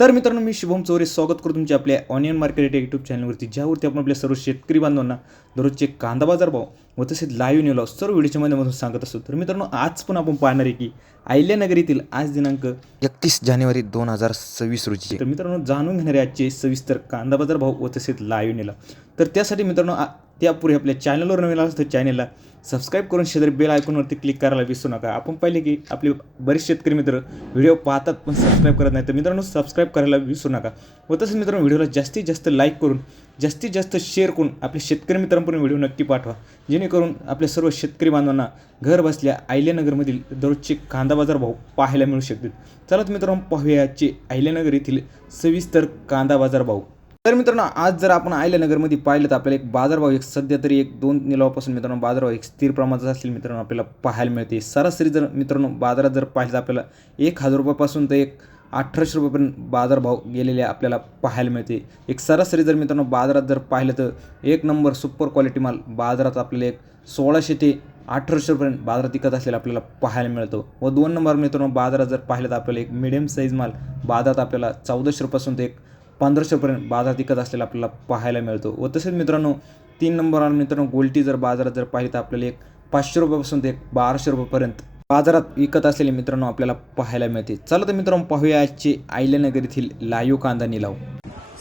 तर मित्रांनो, मी शुभम चौरे स्वागत करतो तुमच्या आपल्या ऑनियन मार्केट यूट्यूब चॅनलवरती, ज्यावरती आपण आपल्या सर्व शेतकरी बांधवांना दररोजचे कांदा बाजार भाव व तसेच लाईव्ह न्यूज सर्व व्हिडिओच्या माध्यमातून सांगत असतो. तर मित्रांनो, आज पण आपण पाहणार आहे की अहिल्यानगर येथील आज दिनांक 31 जानेवारी 2026 रोजी. तर मित्रांनो, जाणून घेणारे आजचे सविस्तर कांदा बाजार भाव व तसेच लाईव्ह न्यूज. तर त्यासाठी मित्रांनो, त्यापूर्वी आपल्या चॅनलवर नवीन आला तर चॅनलला सबस्क्राईब करून शेजारी बेल आयकॉनवरती क्लिक करायला विसरू नका. आपण पाहिले की आपले बरेच शेतकरी मित्र व्हिडिओ पाहतात पण सबस्क्राईब करत नाही. तर मित्रांनो, सबस्क्राईब करायला विसरू नका व तसंच मित्रांनो, व्हिडिओला जास्तीत जास्त लाईक करून जास्तीत जास्त शेअर करून आपल्या शेतकरी मित्रांपर्यंत व्हिडिओ नक्की पाठवा, जेणेकरून आपल्या सर्व शेतकरी बांधवांना घर बसल्या अहिल्यानगरमधील दररोजचे कांदा बाजार भाव पाहायला मिळू शकतील. चला तर मित्रांनो, पाहूया आजचे अहिल्यानगर येथील सविस्तर कांदा बाजार भाव. तर मित्रांनो, आज जर आपण अहिल्यानगरमध्ये पाहिलं तर आपल्याला एक बाजारभाव सध्या तरी 1-2 निलावापासून मित्रांनो बाजारभाव स्थिर प्रमाणात असलेले मित्रांनो आपल्याला पाहायला मिळते. सरासरी जर मित्रांनो बाजारात जर पाहिलं तर आपल्याला 1000 रुपयापासून तर 1800 रुपयापर्यंत बाजारभाव गेलेले आपल्याला पाहायला मिळते. एक सरासरी जर मित्रांनो बाजारात जर पाहिलं तर एक नंबर सुपर क्वालिटी माल बाजारात आपल्याला 1600 ते 1800 रुपयापर्यंत बाजारात विकत असलेला आपल्याला पाहायला मिळतो. व 2 नंबर मित्रांनो बाजारात जर पाहिलं तर आपल्याला एक मिडियम साईज माल बाजारात आपल्याला 1400 रुपयापासून ते 1500 रुपयापर्यंत बाजारात विकत असलेला आपल्याला पाहायला मिळतो. व तसेच मित्रांनो 3 नंबरवर मित्रांनो गोल्टी जर बाजारात जर पाहिली तर आपल्याला 500 रुपयापासून ते 1200 रुपयापर्यंत बाजारात विकत असलेले मित्रांनो आपल्याला पाहायला मिळते. चला तर मित्रांनो, पाहूया आजचे अहिल्यानगर येथील लाईव्ह कांदा निलाव.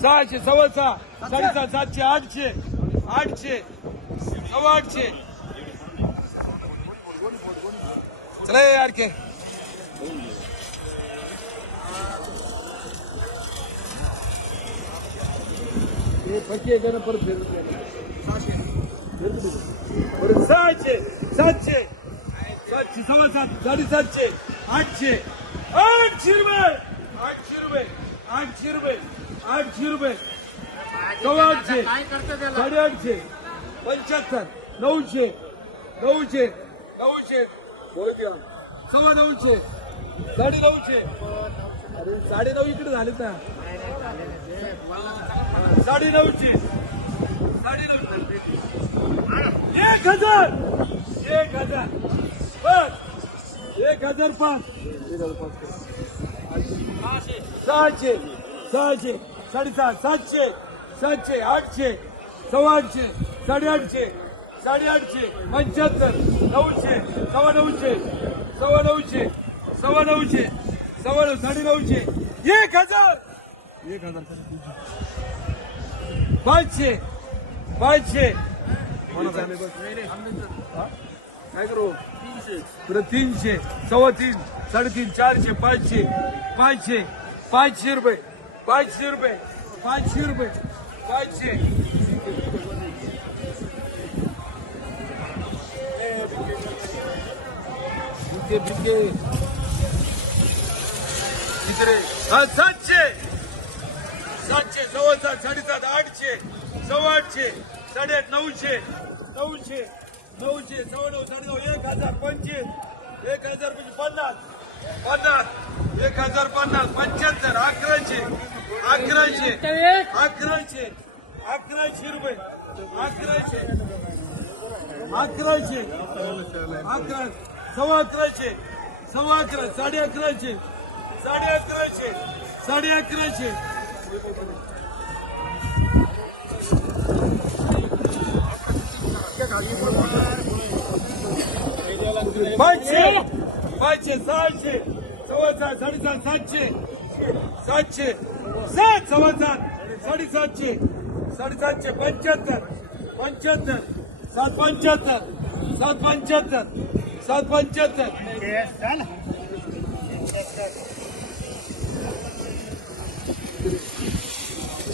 600, 650, 750, 700, 800, 800, 800. चला यार के परत 600, 700, 700, 750, 800, 800 रुपये, 800 रुपये, 800 रुपये, 800 रुपये, 800, 850, 75, 900, 900, 900, 900, 950, 9.5 इकडे झालेत ना, 950, 1000, 1000, बस 1005, 600, 600, 750, 700, 700, 800, 850, 850, 850, 75, 900, 900, 900, 900, 900, 1000, 500, 500, काय करू 300, 350, 350, 400, 500, 500, 500 रुपये, 500 रुपये, 500 रुपये, 500. इकडे 700, 700, 750, 800, 800, 900, 900, 900, 900, 1000, 25, 1050, 50, 1050, 75, 1100, 1100, 1100, 1100 रुपये, 1100, 1100, 1100, 1150, 1150, 1150, 1150, 1150. पाचशे, 600, 750, 700, 700, 750, 750, 750, 75, 75, 775, 775, 775.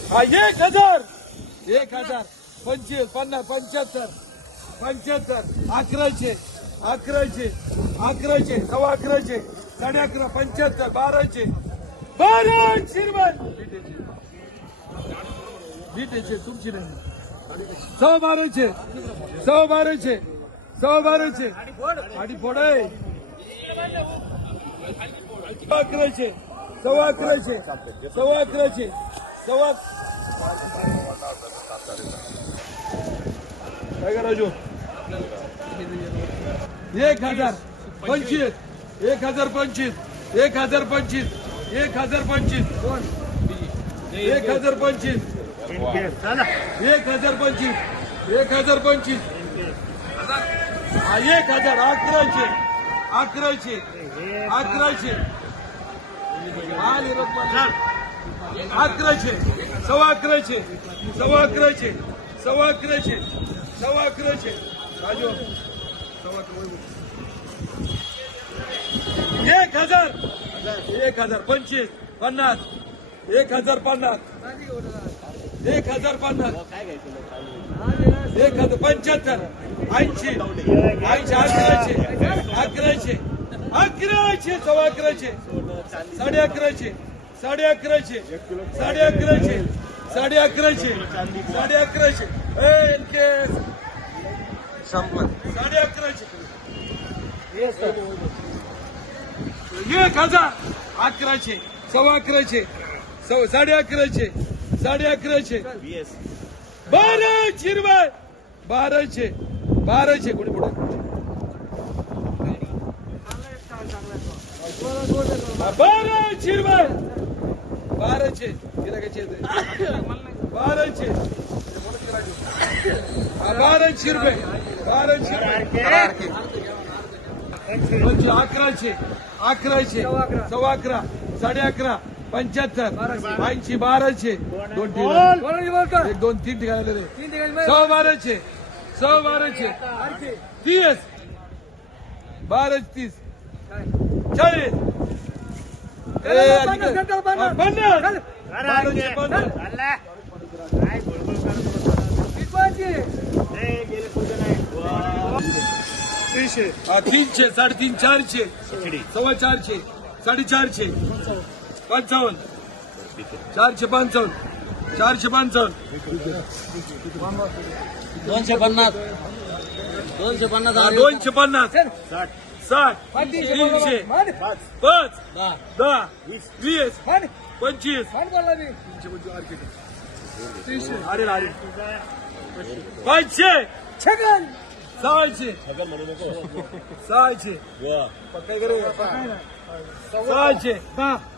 हा 1000, 1000, 25, 50, 75, 75, 1100, 1100, 1100, 1150, 11.5, 75, 1200, 1200 रुपये. बीटेचे तुमची नाही 1200, 1200, 1200 आणि फोड आहे 1100, 1100, 1100, काय करायचो 1000, 25, 1025, 1025, 1025, 1025 1025 1025 1000 1100 1100 1100 1100 सव्वा 1100 सव्वा 1100 सव्वा 1100 सव्वा 1100 राजू सव्वा 1000 25 50 1050 1050 1075 80 1100 सव्वा 1100 साडे 1100 साडे 1100 साडे 1100 साडे 1100 साडे 1100 संपत साडे 1100 1000 1100 सव्वा 1100 साडे 1100 साडे 1100 1200 रुपये 1200 कोणी पुढे 1200 रुपये 1200 गिरायचे 1200 1200 रुपये 1200 1100 1100 सव्वा 11 साडे 11 75 80 1200 दोन ठिकाणी एक दोन तीन ठिकाणी रे 1200 1200 30 1230 40 300 350 400 सव्वा 400 450 55 455 455 250 250 60 300 5 10 20 25 500 600 600 पक्का करे 600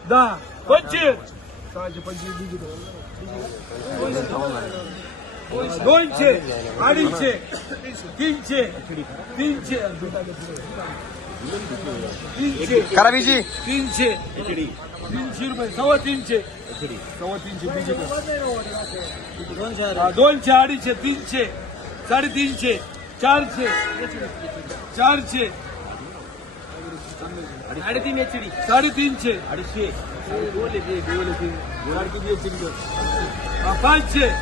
10 25 200 250 300 करा बीजी 300 रुपये सव्वा 300 सव्वा 300 200 250 300 350 400 400 350 500